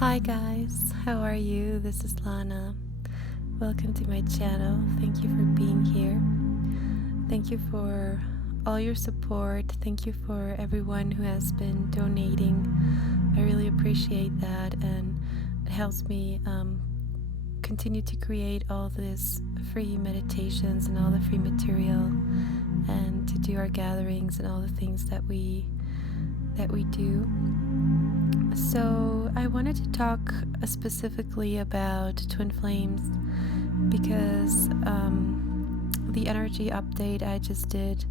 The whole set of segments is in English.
Hi guys, how are you? This is Lana. Welcome to my channel. Thank you for being here. Thank you for all your support. Thank you for everyone who has been donating. I really appreciate that, and it helps me continue to create all this free meditations and all the free material, and to do our gatherings and all the things that we do. So I wanted to talk specifically about twin flames because the energy update I just did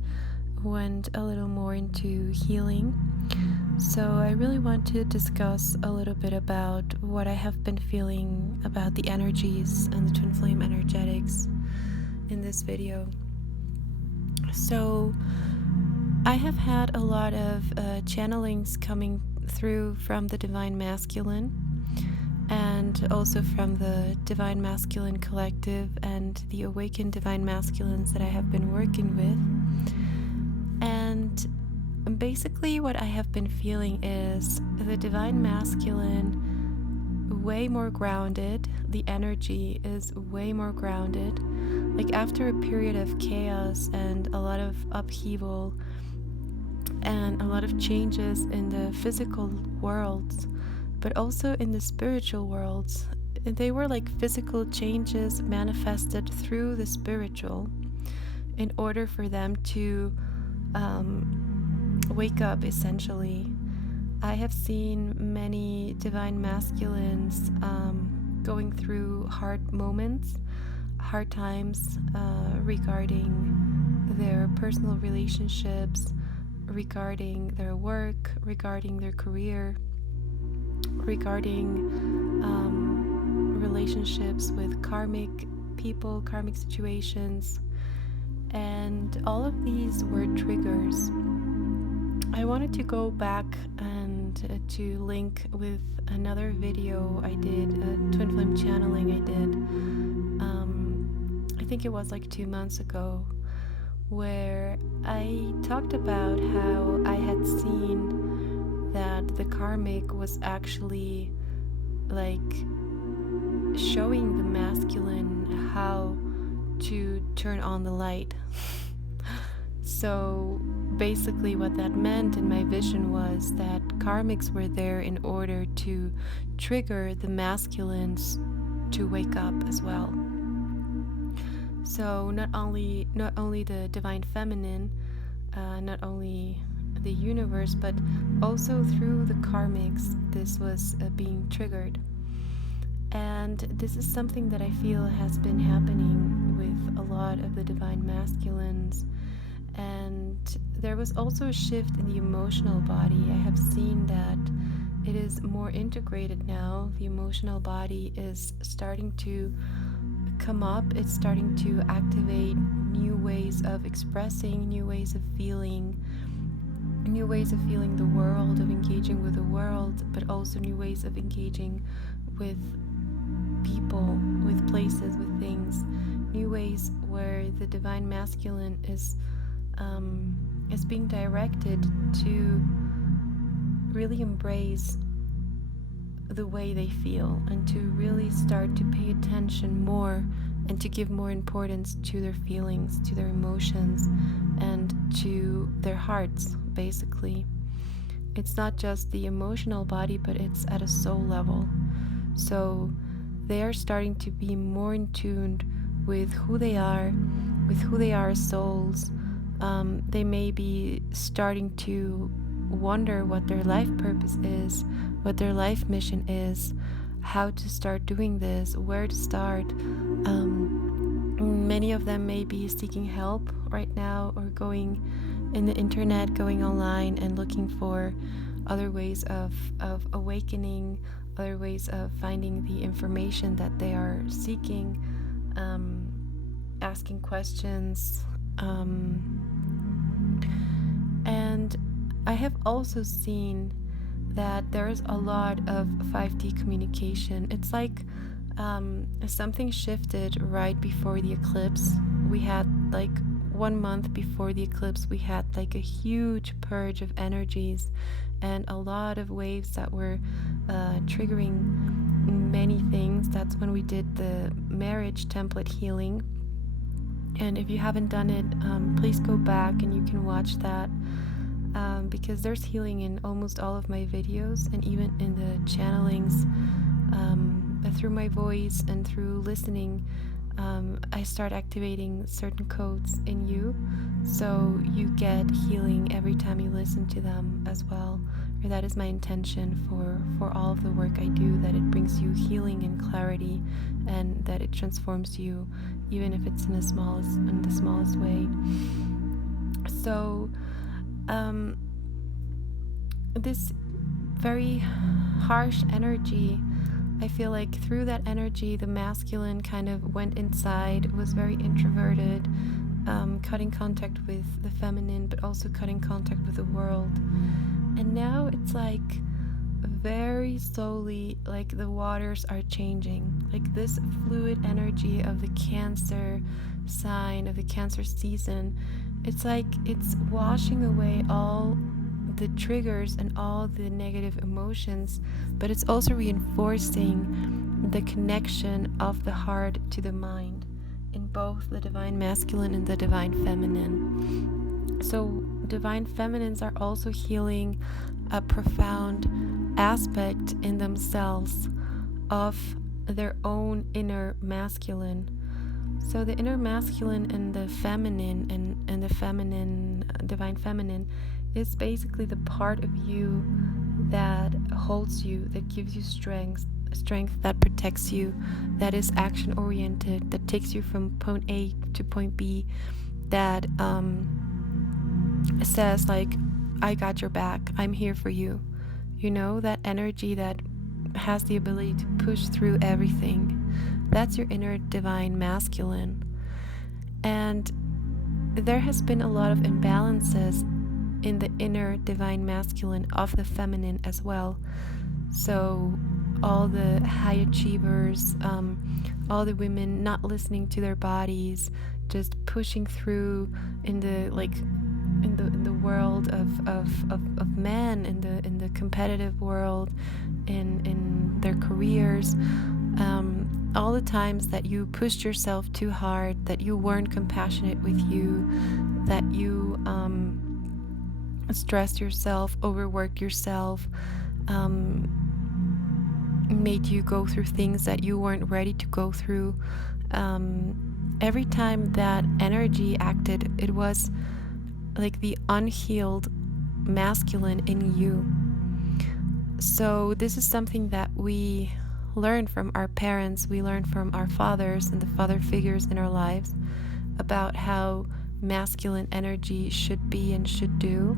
went a little more into healing. So I really want to discuss a little bit about what I have been feeling about the energies and the twin flame energetics in this video. So I have had a lot of channelings coming through from the Divine Masculine, and also from the Divine Masculine Collective and the Awakened Divine Masculines that I have been working with. And basically what I have been feeling is the Divine Masculine way more grounded. The energy is way more grounded. Like after a period of chaos and a lot of upheaval and a lot of changes in the physical worlds, but also in the spiritual worlds. They were like physical changes manifested through the spiritual in order for them to wake up, essentially. I have seen many divine masculines going through hard moments, hard times regarding their personal relationships, regarding their work, regarding their career, regarding relationships with karmic people, karmic situations, and all of these were triggers. I wanted to go back and to link with another video I did, a twin flame channeling I did, I think it was like 2 months ago, where I talked about how I had seen that the karmic was actually like showing the masculine how to turn on the light. So basically what that meant in my vision was that karmics were there in order to trigger the masculines to wake up as well. So not only the divine feminine, not only the universe, but also through the karmics, this was being triggered. And this is something that I feel has been happening with a lot of the divine masculines. And there was also a shift in the emotional body. I have seen that it is more integrated now. The emotional body is starting to come up. It's starting to activate new ways of expressing, new ways of feeling the world, of engaging with the world, but also new ways of engaging with people, with places, with things, new ways where the divine masculine is being directed to really embrace the way they feel, and to really start to pay attention more and to give more importance to their feelings, to their emotions, and to their hearts, basically. It's not just the emotional body, but it's at a soul level. So they are starting to be more in tune with who they are as souls. They may be starting to wonder what their life purpose is, what their life mission is, how to start doing this, where to start. Many of them may be seeking help right now, or going in the internet, going online and looking for other ways of awakening, other ways of finding the information that they are seeking, asking questions. And I have also seen that there's a lot of 5D communication. It's like something shifted right before the eclipse. We had like 1 month before the eclipse, we had like a huge purge of energies and a lot of waves that were triggering many things. That's when we did the marriage template healing. And if you haven't done it, please go back and you can watch that, because there's healing in almost all of my videos, and even in the channelings, through my voice and through listening. I start activating certain codes in you, so you get healing every time you listen to them as well. Or that is my intention for all of the work I do, that it brings you healing and clarity, and that it transforms you, even if it's in the smallest way. So this very harsh energy, I feel like through that energy, the masculine kind of went inside, was very introverted, cutting contact with the feminine, but also cutting contact with the world. And now it's like very slowly, like the waters are changing. Like this fluid energy of the Cancer sign, of the Cancer season, it's like it's washing away all the triggers and all the negative emotions, but it's also reinforcing the connection of the heart to the mind in both the divine masculine and the divine feminine. So divine feminines are also healing a profound aspect in themselves of their own inner masculine. So the inner masculine and the feminine, and the feminine, divine feminine, is basically the part of you that holds you, that gives you strength that protects you, that is action oriented, that takes you from point A to point B, that says like, I got your back, I'm here for you. You know, that energy that has the ability to push through everything. That's your inner divine masculine. And there has been a lot of imbalances in the inner divine masculine of the feminine as well. So all the high achievers, all the women not listening to their bodies, just pushing through in the world of men, in the competitive world, in their careers, all the times that you pushed yourself too hard, that you weren't compassionate with you, that you stressed yourself, overworked yourself, made you go through things that you weren't ready to go through. Every time that energy acted, it was like the unhealed masculine in you. So this is something that we learn from our parents, we learn from our fathers and the father figures in our lives about how masculine energy should be and should do.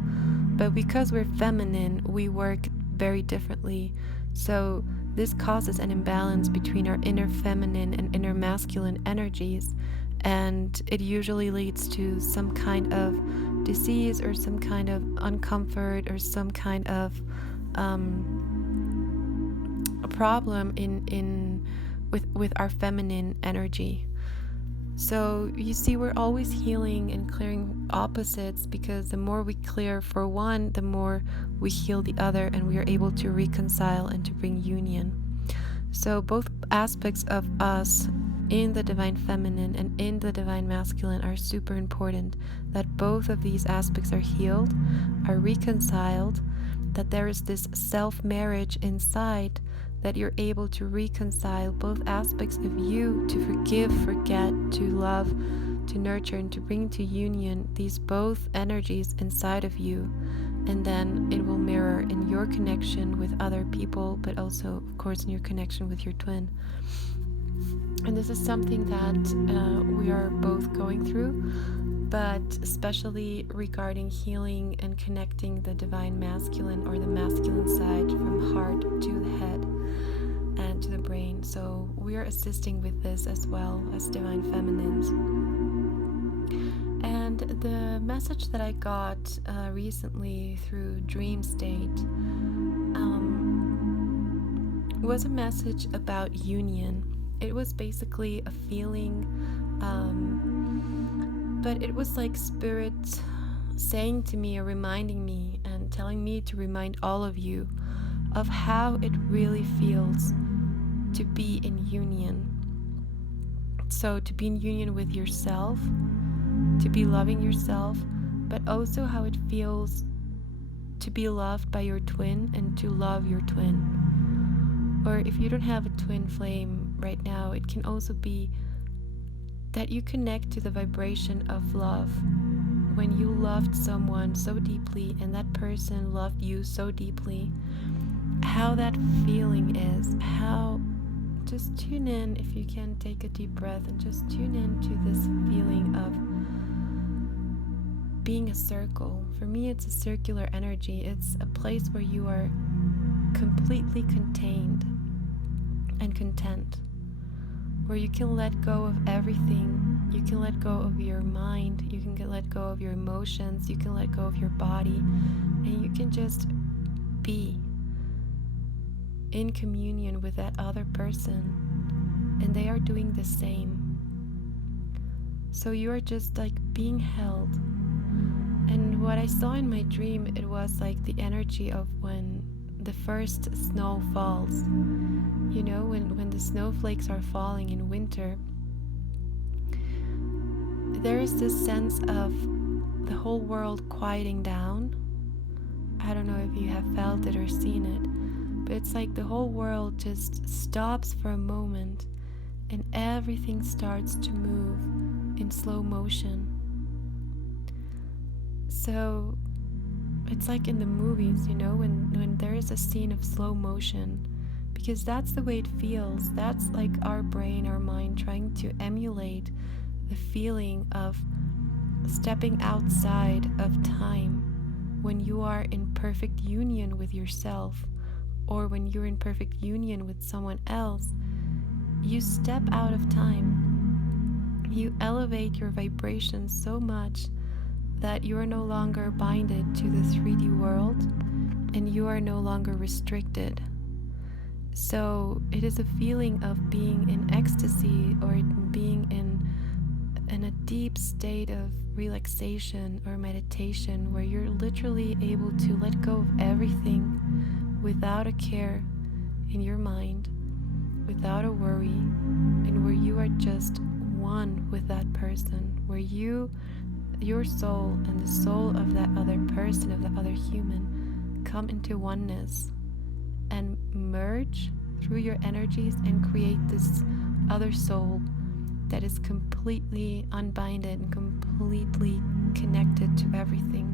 But because we're feminine, we work very differently. So this causes an imbalance between our inner feminine and inner masculine energies, and it usually leads to some kind of disease or some kind of uncomfort or some kind of a problem with our feminine energy. So you see, we're always healing and clearing opposites, because the more we clear for one, the more we heal the other, and we are able to reconcile and to bring union. So both aspects of us in the divine feminine and in the divine masculine are super important, that both of these aspects are healed, are reconciled, that there is this self-marriage inside, that you're able to reconcile both aspects of you, to forgive, forget, to love, to nurture, and to bring to union these both energies inside of you. And then it will mirror in your connection with other people, but also, of course, in your connection with your twin. And this is something that we are both going through, but especially regarding healing and connecting the divine masculine or the masculine side from heart to the head and to the brain. So we are assisting with this as well as divine feminines. And the message that I got recently through Dream State was a message about union. It was basically a feeling But it was like Spirit saying to me or reminding me and telling me to remind all of you of how it really feels to be in union. So to be in union with yourself, to be loving yourself, but also how it feels to be loved by your twin and to love your twin. Or if you don't have a twin flame right now, it can also be that you connect to the vibration of love. When you loved someone so deeply and that person loved you so deeply, how that feeling is, how just tune in. If you can, take a deep breath and just tune in to this feeling of being a circle. For me, it's a circular energy. It's a place where you are completely contained and content, where you can let go of everything. You can let go of your mind, you can let go of your emotions, you can let go of your body, and you can just be in communion with that other person, and they are doing the same. So you are just like being held. And what I saw in my dream, it was like the energy of when the first snow falls. You know, when the snowflakes are falling in winter, there is this sense of the whole world quieting down. I don't know if you have felt it or seen it, but it's like the whole world just stops for a moment and everything starts to move in slow motion. So it's like in the movies, you know, when there is a scene of slow motion, because that's the way it feels. That's like our brain, our mind trying to emulate the feeling of stepping outside of time when you are in perfect union with yourself, or when you're in perfect union with someone else. You step out of time. You elevate your vibration so much that you are no longer binded to the 3D world and you are no longer restricted. So it is a feeling of being in ecstasy or being in a deep state of relaxation or meditation, where you're literally able to let go of everything without a care in your mind, without a worry, and where you are just one with that person, where your soul and the soul of that other person, of that other human, come into oneness and merge through your energies and create this other soul that is completely unbinded and completely connected to everything.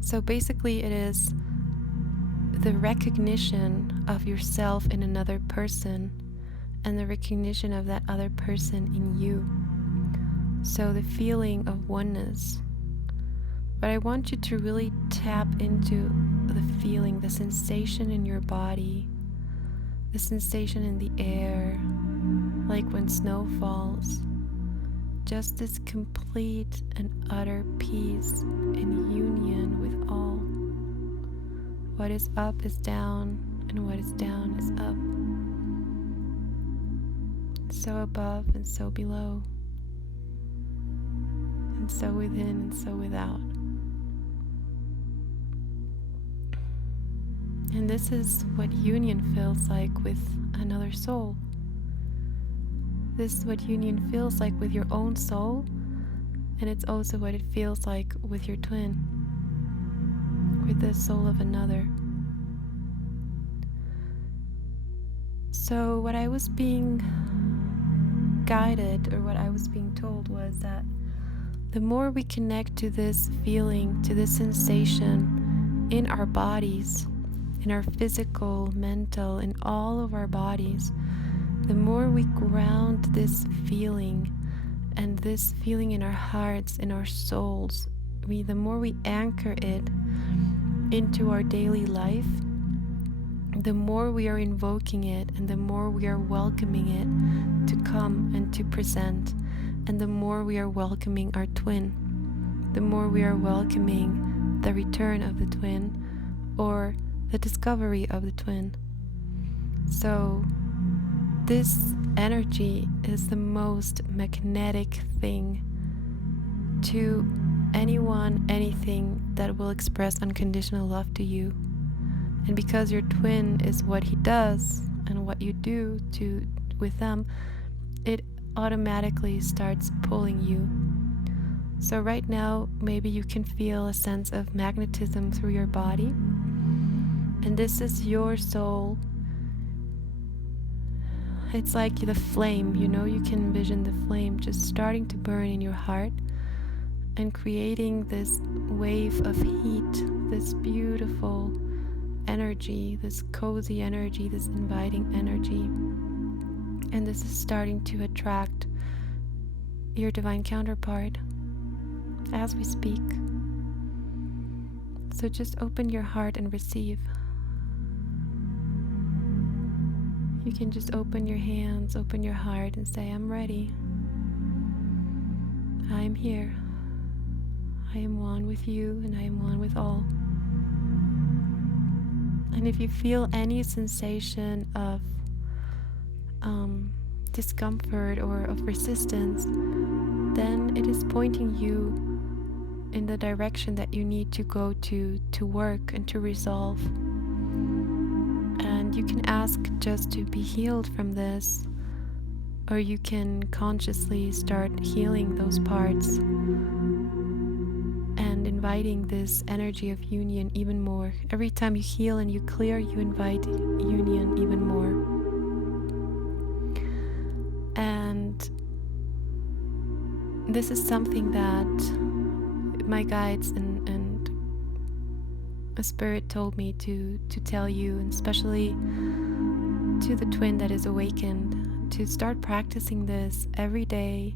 So basically it is the recognition of yourself in another person and the recognition of that other person in you. So the feeling of oneness. But I want you to really tap into the feeling, the sensation in your body, the sensation in the air, like when snow falls. Just this complete and utter peace and union with all. What is up is down, and what is down is up. So above and so below, and so within and so without. And this is what union feels like with another soul. This is what union feels like with your own soul, and it's also what it feels like with your twin, with the soul of another. So what I was being guided, or what I was being told, was that the more we connect to this feeling, to this sensation in our bodies, in our physical, mental, in all of our bodies, the more we ground this feeling and this feeling in our hearts, in our souls, the more we anchor it into our daily life, the more we are invoking it and the more we are welcoming it to come and to present, and the more we are welcoming our twin, the more we are welcoming the return of the twin or the discovery of the twin. So this energy is the most magnetic thing to anyone, anything that will express unconditional love to you. And because your twin is what he does and what you do with them, it automatically starts pulling you. So right now, maybe you can feel a sense of magnetism through your body. And this is your soul. It's like the flame, you can envision the flame just starting to burn in your heart and creating this wave of heat, this beautiful energy, this cozy energy, this inviting energy. And this is starting to attract your divine counterpart as we speak. So just open your heart and receive. You can just open your hands, open your heart, and say, I'm ready. I am here. I am one with you, and I am one with all. And if you feel any sensation of discomfort or of resistance, then it is pointing you in the direction that you need to go to work and to resolve. And you can ask just to be healed from this, or you can consciously start healing those parts and inviting this energy of union even more. Every time you heal and you clear, you invite union even more. And this is something that my guides and a spirit told me to tell you, and especially to the twin that is awakened, to start practicing this every day,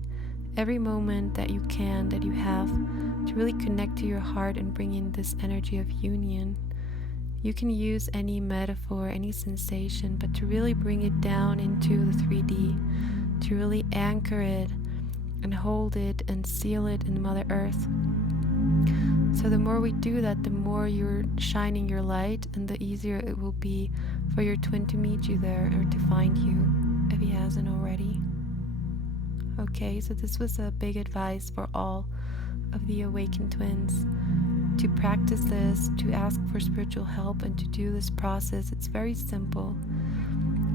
every moment that you can, that you have, to really connect to your heart and bring in this energy of union. You can use any metaphor, any sensation, but to really bring it down into the 3D, to really anchor it and hold it and seal it in Mother Earth. So the more we do that, the more you're shining your light, and the easier it will be for your twin to meet you there or to find you if he hasn't already. Okay, so this was a big advice for all of the awakened twins, to practice this, to ask for spiritual help, and to do this process. It's very simple,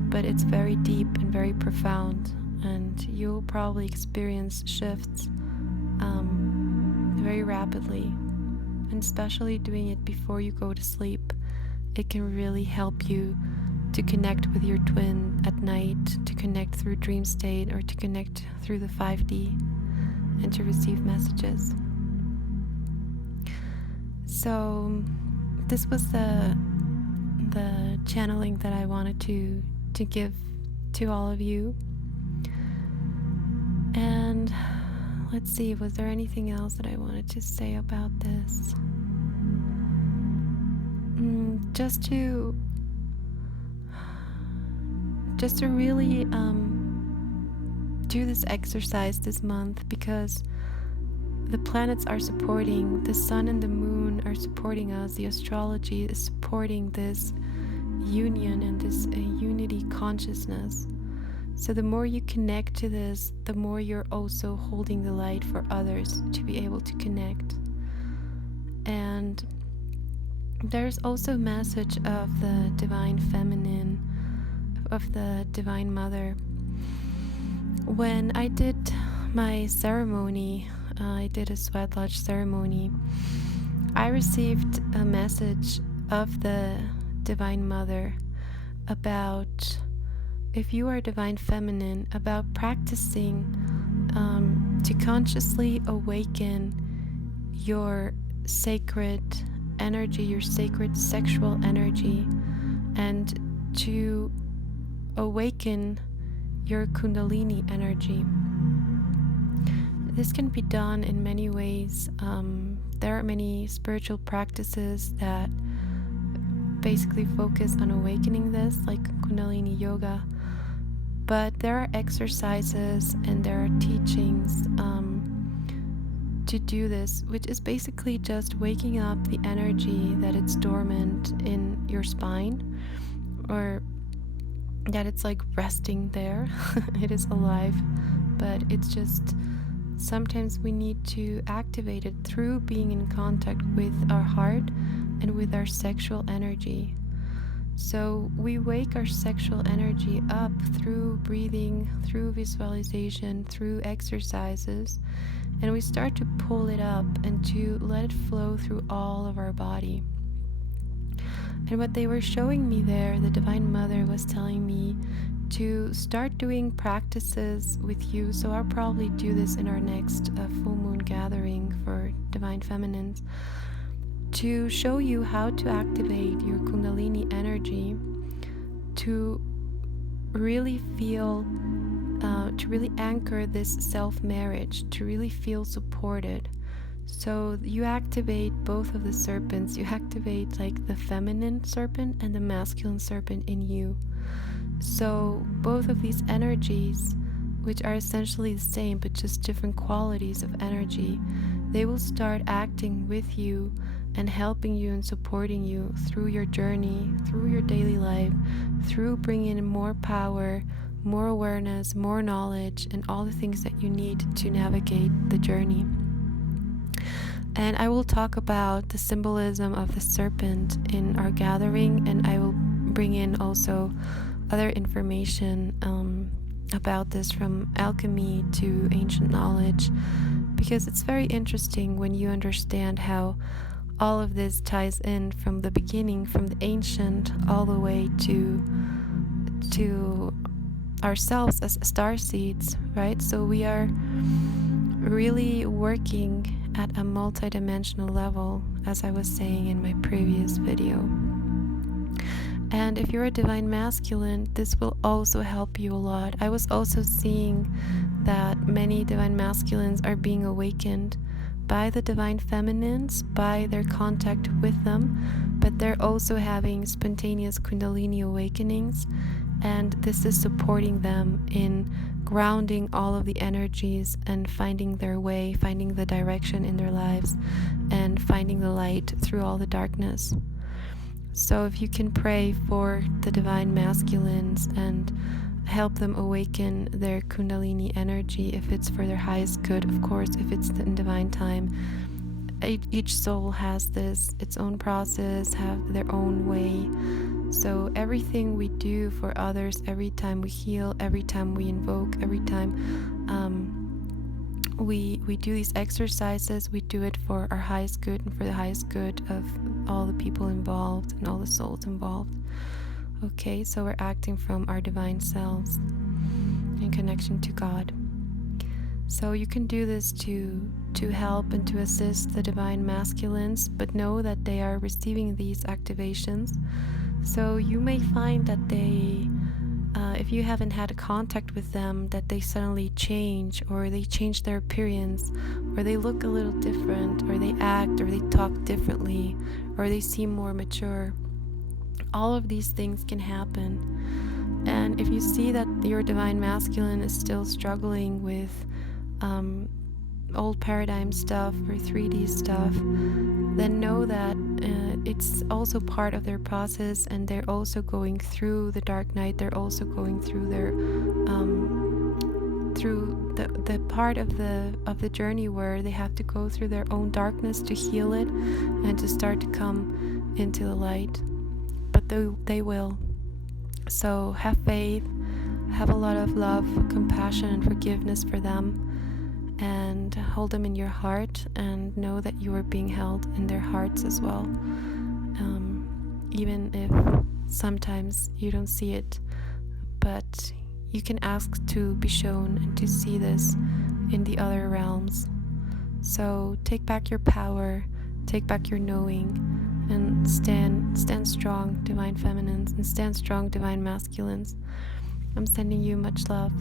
but it's very deep and very profound, and you'll probably experience shifts very rapidly. And especially doing it before you go to sleep, it can really help you to connect with your twin at night, to connect through dream state, or to connect through the 5D and to receive messages. So this was the channeling that I wanted to give to all of you. And let's see, was there anything else that I wanted to say about this? Just to really do this exercise this month, because the planets are supporting, the sun and the moon are supporting us, the astrology is supporting this union and this unity consciousness. So the more you connect to this, the more you're also holding the light for others to be able to connect. And there's also a message of the divine feminine, of the divine mother. When I did my ceremony, I did a sweat lodge ceremony, I received a message of the divine mother about, if you are divine feminine, about practicing to consciously awaken your sacred energy, your sacred sexual energy, and to awaken your Kundalini energy. This can be done in many ways. There are many spiritual practices that basically focus on awakening this, like Kundalini yoga. But there are exercises and there are teachings to do this, which is basically just waking up the energy that it's dormant in your spine, or that it's like resting there. It is alive, but it's just sometimes we need to activate it through being in contact with our heart and with our sexual energy. So we wake our sexual energy up through breathing, through visualization, through exercises, and we start to pull it up and to let it flow through all of our body. And what they were showing me there, the Divine Mother was telling me to start doing practices with you. So I'll probably do this in our next full moon gathering for Divine Feminines, to show you how to activate your Kundalini energy, to really feel, to really anchor this self-marriage, to really feel supported. So you activate both of the serpents. You activate like the feminine serpent and the masculine serpent in you. So both of these energies, which are essentially the same but just different qualities of energy, they will start acting with you and helping you and supporting you through your journey, through your daily life, through bringing in more power, more awareness, more knowledge, and all the things that you need to navigate the journey. And I will talk about the symbolism of the serpent in our gathering, and I will bring in also other information about this, from alchemy to ancient knowledge, because it's very interesting when you understand how all of this ties in from the beginning, from the ancient all the way to ourselves as star seeds, right? So we are really working at a multidimensional level, as I was saying in my previous video. And if you're a divine masculine, this will also help you a lot. I was also seeing that many divine masculines are being awakened by the divine feminines, by their contact with them, but they're also having spontaneous Kundalini awakenings, and this is supporting them in grounding all of the energies and finding their way, finding the direction in their lives, and finding the light through all the darkness. So if you can pray for the divine masculines and help them awaken their Kundalini energy, if it's for their highest good, of course, if it's in divine time. Each soul has its own process, have their own way. So everything we do for others, every time we heal, every time we invoke, every time we do these exercises, we do it for our highest good and for the highest good of all the people involved and all the souls involved. Okay, so we're acting from our divine selves in connection to God. So you can do this to help and to assist the divine masculines, but know that they are receiving these activations. So you may find that they, if you haven't had a contact with them, that they suddenly change, or they change their appearance, or they look a little different, or they act or they talk differently, or they seem more mature. All of these things can happen. And if you see that your divine masculine is still struggling with old paradigm stuff or 3D stuff, then know that it's also part of their process, and they're also going through the dark night. They're also going through their through the part of the journey where they have to go through their own darkness to heal it and to start to come into the light. But they will. So have faith, have a lot of love, compassion, and forgiveness for them, and hold them in your heart, and know that you are being held in their hearts as well, even if sometimes you don't see it. But you can ask to be shown and to see this in the other realms. So take back your power, take back your knowing, and stand strong, divine feminines, and stand strong, divine masculines. I'm sending you much love.